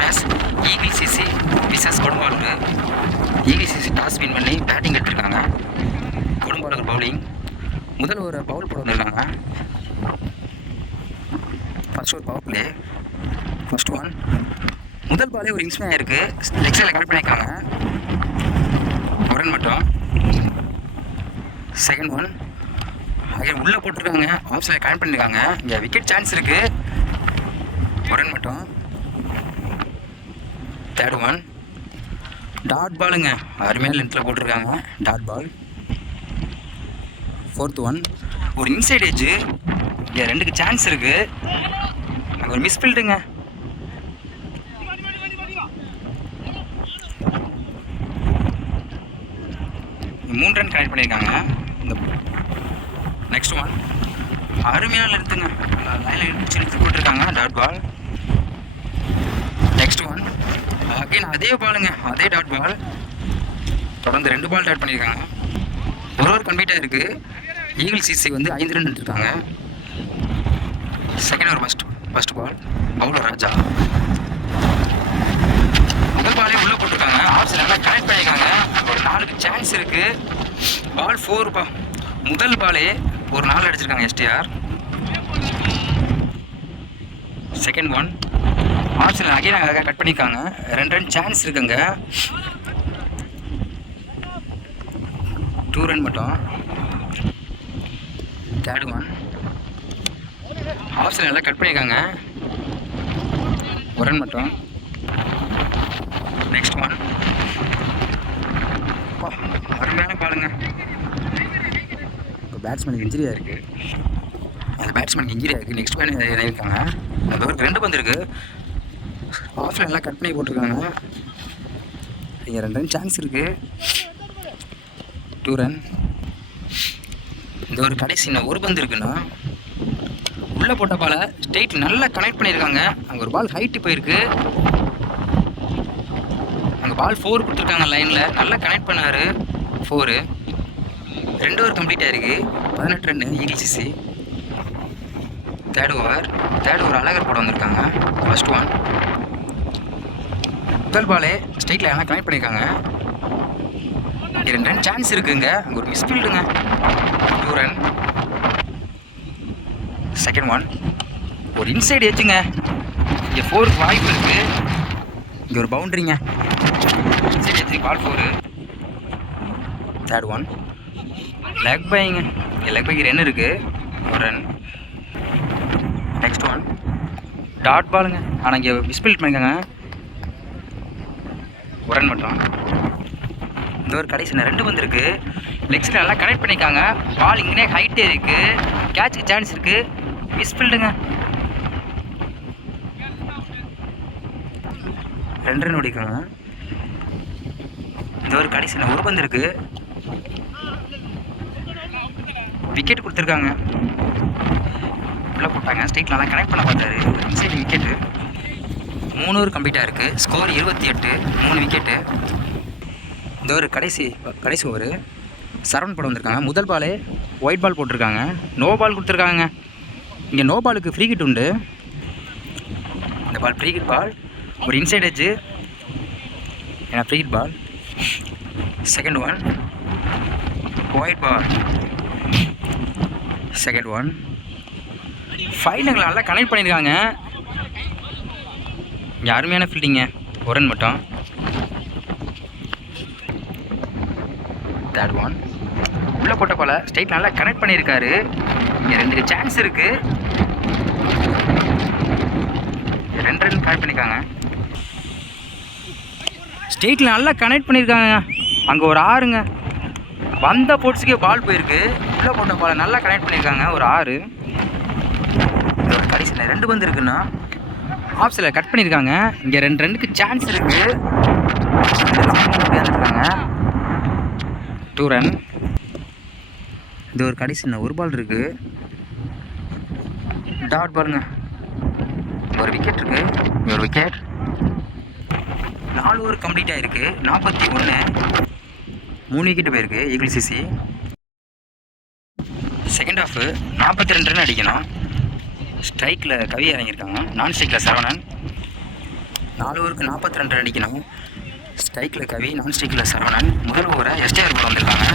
Match eagle CC vs Kodumbalur. Eagle CC toss win பண்ணி batting எடுத்திருக்காங்க. Kodumbalur bowling. முதல் ஒரு பவுல் போட வந்திருக்காங்க. ஃபர்ஸ்ட் ஒரு பவர் பிளே. First one. முதல் பாலே ஒரு இன்ஸ்மே ஆயிருக்கு. லெக் சைடில் கனெக்ட் பண்ணியிருக்காங்க. ஒரு ரன் மட்டும். செகண்ட் ஒன் உள்ளே போட்டிருக்காங்க. ஆஃப் சைடில் கனெக்ட் பண்ணியிருக்காங்க. இங்கே விக்கெட் சான்ஸ் இருக்குது. ஒரு ரன் மட்டும். தேர்ட் ஒன் டாட் பாலுங்க. அருமையான லென்த்தில் போட்டிருக்காங்க. Dot ball. ஃபோர்த் ஒன் ஒரு இன்சைட் ஏஜ். இங்கே ரெண்டுக்கு சான்ஸ் இருக்குது. அங்கே ஒரு மிஸ் ஃபீல்டுங்க. மூணு ரன் கனெக்ட் பண்ணியிருக்காங்க. இந்த நெக்ஸ்ட் ஒன் அருமையான லென்த்துங்க. லைனில் இழுத்து போட்டிருக்காங்க. Dot ball. Next one again அதே பாலுங்க. அதே டாட் பால். தொடர்ந்து 2 பால் டாட் பண்ணியிருக்காங்க. ஒரு கம்ப்ளீட்டாக இருக்குது. ஈகிள் சிசி வந்து 5 ரன் எடுத்திருக்காங்க. செகண்ட் ஒரு ஃபர்ஸ்ட் பால். பவுலர் ராஜா. முதல் பாலே உள்ளே போட்டிருக்காங்க. ஆஃப் சைடு நல்லா கனெக்ட் பண்ணியிருக்காங்க. ஒரு 4க்கு சான்ஸ் இருக்குது. பால் 4 முதல் பாலே ஒரு 4 அடிச்சிருக்காங்க எஸ்டிஆர். செகண்ட் ஒன் ஆப்ஷனில் அகைன் கட் பண்ணியிருக்காங்க. 2 ரன் சான்ஸ் இருக்குங்க. 2 ரன் மட்டும். தேர்ட் ஒன் ஆப்ஷன் எல்லாம் கட் பண்ணியிருக்காங்க. 1 ரன் மட்டும். நெக்ஸ்ட் ஒன் அருமையான பாலுங்க. இப்போ பேட்ஸ்மேனுக்கு இன்ஜுரியாக இருக்குது. அந்த பேட்ஸ்மேனுக்கு இன்ஜுரியாக இருக்குது. நெக்ஸ்ட் மேன் இருக்காங்க. அந்த ஒரு 2 பந்து இருக்குது. ஆஃப்ல எல்லாம் கட் பண்ணி போட்டிருக்காங்க. இங்கே 2 ரன் சான்ஸ் இருக்குது. 2 ரன். இந்த ஒரு கடைசி இன்னும் ஒரு பந்து இருக்குன்னா உள்ளே போட்ட பாலை ஸ்ட்ரெயிட் நல்லா கனெக்ட் பண்ணியிருக்காங்க. அங்கே ஒரு பால் ஹைட்டு போயிருக்கு. அங்கே பால் 4 கொடுத்துருக்காங்க. லைனில் நல்லா கனெக்ட் பண்ணார். 4. 2 ஓவர் கம்ப்ளீட் ஆகிருக்கு. 18 run eagle CC. Third over Alagar போட வந்திருக்காங்க. ஃபர்ஸ்ட் ஒன் முதல் பாலே ஸ்ட்ரெயிட்டில் எல்லாம் கனெக்ட் பண்ணியிருக்காங்க. 2 ரன் சான்ஸ் இருக்குங்க. அங்கே ஒரு மிஸ் ஃபீல்டுங்க. 2 ரன். செகண்ட் ஒன் ஒரு இன்சைடு ஏச்சுங்க. இங்கே 4க்கு வாய்ப்பு இருக்குது. இங்கே ஒரு பவுண்டரிங்க. Inside edge ball 4. Third one leg பைங்க. இங்கே லெக் பைக்கு ரன் இருக்குது. 1 ரன். நெக்ஸ்ட் ஒன் டாட் பாலுங்க. ஆனால் இங்கே மிஸ் ஃபீல்ட் பண்ணியிருக்காங்க. 1 ரன் மட்டும். இந்த ஒரு கடைசி 2 வந்துருக்கு. லெக்ஸில் நல்லா கனெக்ட் பண்ணியிருக்காங்க. பால் இங்கே ஹைட்டே இருக்குது. கேட்சுக்கு சான்ஸ் இருக்குது. மிஸ் ஃபீல்டுங்க. 2 ரன் ஓடிக்காங்க. இந்த ஒரு கடைசி ஒரு பந்து இருக்குது. விக்கெட் கொடுத்துருக்காங்க. உள்ளே போட்டாங்க. ஸ்ட்ரெயிட் நல்லா கனெக்ட் பண்ண பார்த்தாரு. Inside wicket. 3 ஓவர் கம்ப்ளீட்டாக இருக்குது. ஸ்கோர் 28. 3 விக்கெட்டு. இந்த ஒரு கடைசி ஓவர் சரவண் போட வந்திருக்காங்க. முதல் பாலே ஒயிட் பால் போட்டிருக்காங்க. நோ பால் கொடுத்துருக்காங்க. இங்கே நோ பாலுக்கு ஃப்ரீ கிட் உண்டு. இந்த பால் ஃப்ரீ கிட் பால். ஒரு இன்சைட் எட்ஜு. ஏன்னா free hit ball. Second one wide ball. Second one final நல்லா கனெக்ட் பண்ணியிருக்காங்க. இங்கே அருமையான ஃபீல்டிங்க. 1 ரன் மட்டும். தேர்ட் ஒன் உள்ளே போட்ட போல ஸ்ட்ரெயிட் நல்லா கனெக்ட் பண்ணியிருக்காரு. இங்கே 2க்கு சான்ஸ் இருக்குது. 2 ரன் கனெக்ட் பண்ணியிருக்காங்க. ஸ்ட்ரெயிட்டில் நல்லா கனெக்ட் பண்ணியிருக்காங்க. அங்கே ஒரு 6ங்க. வந்த போட்ஸுக்கே பால் போயிருக்கு. உள்ளே போட்ட போல நல்லா கனெக்ட் பண்ணியிருக்காங்க. ஒரு 6. ஒரு கடைசியில் 2 பந்து இருக்குன்னா ஆப்ஸில் கட் பண்ணியிருக்காங்க. இங்கே 2 ரன்னுக்கு சான்ஸ் இருக்குது. இருக்காங்க. 2 ரன். இது ஒரு கடைசி ஒரு பால் இருக்குது. டாட் பாலுங்க. ஒரு விக்கெட் இருக்குது. ஒரு விக்கெட். 4 ஓவர் கம்ப்ளீட் ஆகிருக்கு. 41. 3 விக்கெட்டு போயிருக்கு eagle CC. Second half 42 run அடிக்கணும். ஸ்ட்ரைக்கில் கவி இறங்கியிருக்காங்க. நான் ஸ்ட்ரைக்கில் சரவணன். 4 ஓவருக்கு 42 ரன் அடிக்கணும். ஸ்ட்ரைக்கில் கவி, நான் ஸ்ட்ரைக்கில் சரவணன். முதல் ஓவரை எஸ்டிஆர் போட வந்திருக்காங்க.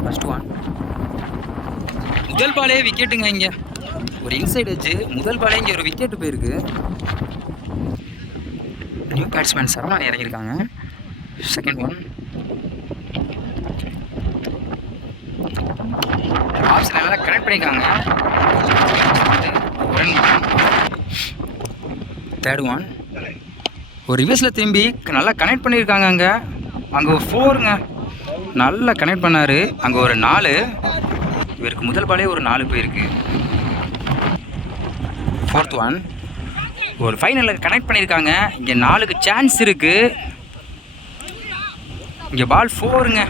First one. முதல் பாலே விக்கெட்டுங்க. இங்கே ஒரு இன்சைட் வச்சு முதல் பாலே இங்கே ஒரு விக்கெட்டு போயிருக்கு. நியூ பேட்ஸ்மேன் சரவணன் இறங்கியிருக்காங்க. Second one. ஆப்ஷன் நல்லா கனெக்ட் பண்ணியிருக்காங்க. Third one. ஒரு ரிவர்ஸில் திரும்பி நல்லா கனெக்ட் பண்ணியிருக்காங்க. அங்கே ஒரு 4ங்க, நல்லா கனெக்ட் பண்ணார். அங்கே ஒரு 4. இவருக்கு முதல் பாலே ஒரு 4 போயிருக்கு. Fourth one. ஒரு ஃபைனலில் கனெக்ட் பண்ணியிருக்காங்க. இங்கே 4க்கு சான்ஸ் இருக்குது. இங்கே பால் 4ங்க.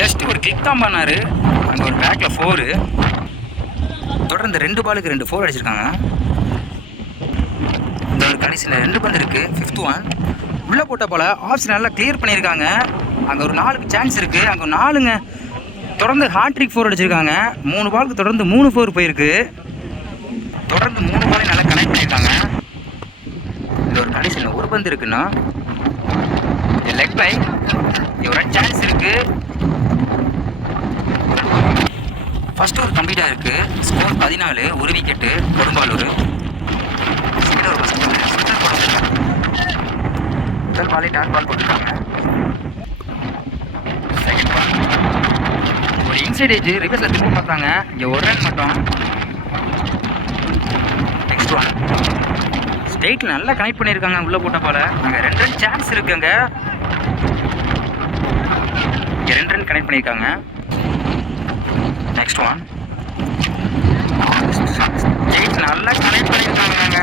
ஜஸ்ட் ஒரு கிளிக் தான் பண்ணார். அங்கே ஒரு பேக்கில் 4. தொடர்ந்து 2 பாலுக்கு 2 4 அடிச்சிருக்காங்க. இந்த ஒரு கடைசியில் 2 பந்து இருக்குது. Fifth one. உள்ளே போட்ட போல் ஆப்ஷன் நல்லா கிளியர் பண்ணியிருக்காங்க. அங்கே ஒரு 4க்கு சான்ஸ் இருக்குது. அங்கே 4ங்க. தொடர்ந்து ஹாட்ரிக் 4 அடிச்சிருக்காங்க. 3 பாலுக்கு தொடர்ந்து 3 4 போயிருக்கு. தொடர்ந்து 3 பாலையும் நல்லா கனெக்ட் பண்ணியிருக்காங்க. இந்த ஒரு கடைசியில் ஒரு பந்து இருக்குன்னா லெக் பை. ஒரு சான்ஸ் இருக்குது. ஃபர்ஸ்ட் ஓவர் கம்ப்ளீட்டாக இருக்குது. ஸ்கோர் 14. ஒரு விக்கெட்டு. கொடும்பாலூர். முதல் பாலே டாட் பால் போட்டுருக்காங்க. Second ball. ஒரு இன்சைட் ஏஜ் ரிவர்ஸில் திரும்ப பார்த்தாங்க. இங்கே ஒரு ரன் மட்டும். Next one. ஸ்ட்ரெயிட்டில் நல்லா கனெக்ட் பண்ணியிருக்காங்க. உள்ளே போட்ட போல் அங்கே 2 ரன் சான்ஸ் இருக்குங்க. இங்கே 2 ரன் கனெக்ட் பண்ணியிருக்காங்க. Next one. ஸ்ட்ரெயிட் நல்லா கனெக்ட் பண்ணியிருக்காங்க.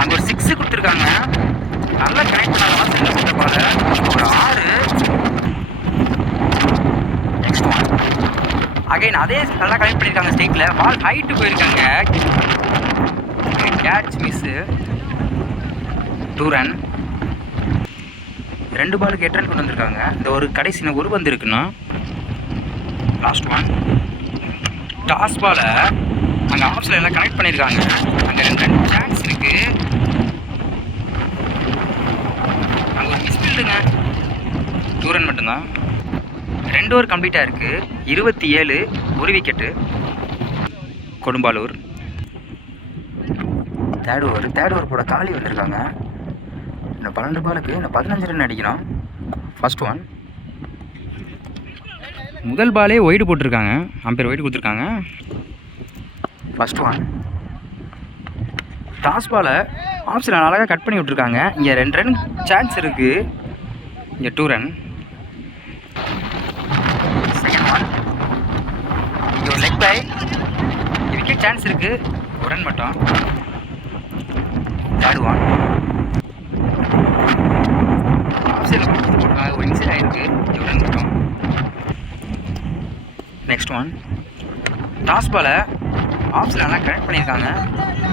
அங்கே ஒரு 6 கொடுத்துருக்காங்க. நல்லா கனெக்ட் பண்ணாங்க. வாசலில் போட்ட போல் ஒரு 6. Next one. அகைன் அதே நல்லா கனெக்ட் பண்ணியிருக்காங்க. ஸ்ட்ரெயிட்டில் பால் ஹைட்டு போயிருக்காங்க. Catch miss. 2 ரன். 2 பாலுக்கு 8 ரன் கொண்டு வந்திருக்காங்க. இந்த ஒரு கடைசியில் ஒரு பந்து இருக்குன்னா லாஸ்ட் ஒன். டாஸ் பாலை அங்கே ஆப்ஷனில் எல்லாம் கனெக்ட் பண்ணியிருக்காங்க. அங்கே 2 ரன் சான்ஸ் இருக்குது. அங்கே ஒரு மிஸ்ஃபீல்டுங்க. 2 ரன் மட்டும்தான். 2 ஓவர் கம்ப்ளீட்டாக இருக்குது. 27. ஒரு விக்கெட்டு. கொடும்பாலூர். தேர்ட் ஓவர் போட காலி வந்திருக்காங்க. இன்னும் 12 பாலுக்கு இன்னும் 15 ரன் அடிக்கணும். First one. முதல் பாலே ஒய்டு போட்டிருக்காங்க. அம்பேர் ஒய்டு கொடுத்துருக்காங்க. First one. டாஸ் பாலை ஆப்ஷன் அழகாக கட் பண்ணி விட்ருக்காங்க. இங்கே 2 ரன் சான்ஸ் இருக்குது. இங்கே 2 ரன். Second one. இங்கே ஒரு லெக் பை. விக்கெட் சான்ஸ் இருக்குது. 1 ரன் மட்டும். Third one. ஆப்ஷனில் போட்டிருக்காங்க. ஒரு இன்சைட் ஆகிருக்கு. 1 ரன் மட்டும். Next one. டாஸ் பாலை ஆப்ஷன் நல்லா கனெக்ட் பண்ணியிருக்காங்க.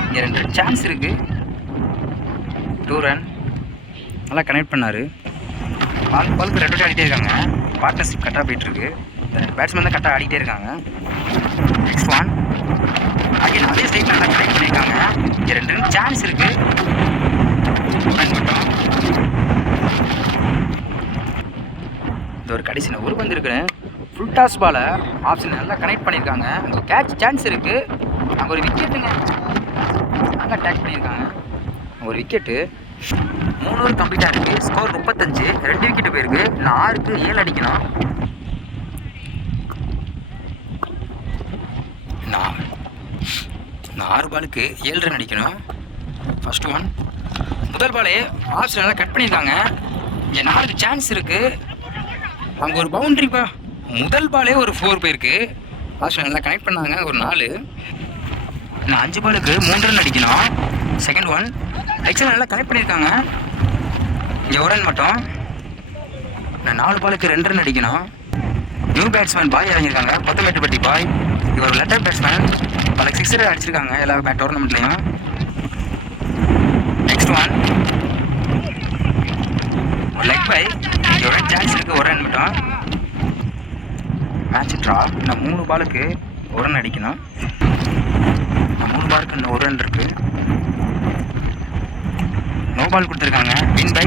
இங்கே 2 ரன் சான்ஸ் இருக்குது. 2 ரன். நல்லா கனெக்ட் பண்ணார். பாலுக்கு 2 ஆடிட்டே இருக்காங்க. பார்ட்னர்ஷிப் கரெக்டாக போயிட்டுருக்கு. பேட்ஸ்மேன் தான் கரெக்டாக ஆடிட்டே இருக்காங்க. Next one. அகைன் அதே ஸ்டைல் நல்லா கனெக்ட் பண்ணியிருக்காங்க. இங்கே 2 ரன் சான்ஸ் இருக்குது. 1 ரன் மட்டும். இந்த ஒரு கடைசியில் ஒரு பந்து இருக்குன்னு ஃபுல் டாஸ் பாலை ஆப்ஷன் நல்லா கனெக்ட் பண்ணியிருக்காங்க. அங்கே கேட்ச் சான்ஸ் இருக்குது. அங்கே ஒரு விக்கெட்டுங்க. நல்லா டேக் பண்ணியிருக்காங்க. ஒரு விக்கெட்டு. 3 ஓவர் கம்ப்ளீட்டாக இருக்குது. ஸ்கோர் 35. 2 விக்கெட்டு போயிருக்கு. இன்னும் 6க்கு 7 அடிக்கணும். நான் 6 பாலுக்கு 7 ரன் அடிக்கணும். First one. முதல் பாலே ஆப்ஷன் நல்லா கட் பண்ணியிருக்காங்க. இங்கே 4க்கு சான்ஸ் இருக்குது. அங்கே ஒரு பவுண்ட்ரிப்பா. முதல் பாலே ஒரு 4 போயிருக்கு. ஆப்ஷன் நல்லா கனெக்ட் பண்ணாங்க. ஒரு 4. இன்னும் 5 பாலுக்கு 3 ரன் அடிக்கணும். Second one. ஆக்சுவலாக நல்லா கனெக்ட் பண்ணியிருக்காங்க. இங்கே 1 ரன் மட்டும். இன்னும் 4 பாலுக்கு 2 ரன் அடிக்கணும். நியூ பேட்ஸ்மேன் பாய் இறங்கியிருக்காங்க. கொத்தமேட்டுப்பட்டி பாய். இவர் லெட்டர் பேட்ஸ்மேன். பல 6 அடிச்சிருக்காங்க எல்லா டோர்னமெண்ட்லையும். Next one. Leg bye. இங்கே 1 ரன் சான்ஸ் இருக்குது. 1 ரன் மட்டும். Match draw. இன்னும் 3 பாலுக்கு 1 ரன் அடிக்கணும். 3 பாலுக்கு இன்னும் 1 ரன் இருக்குது. பால் கொடுத்துருக்காங்க. Win by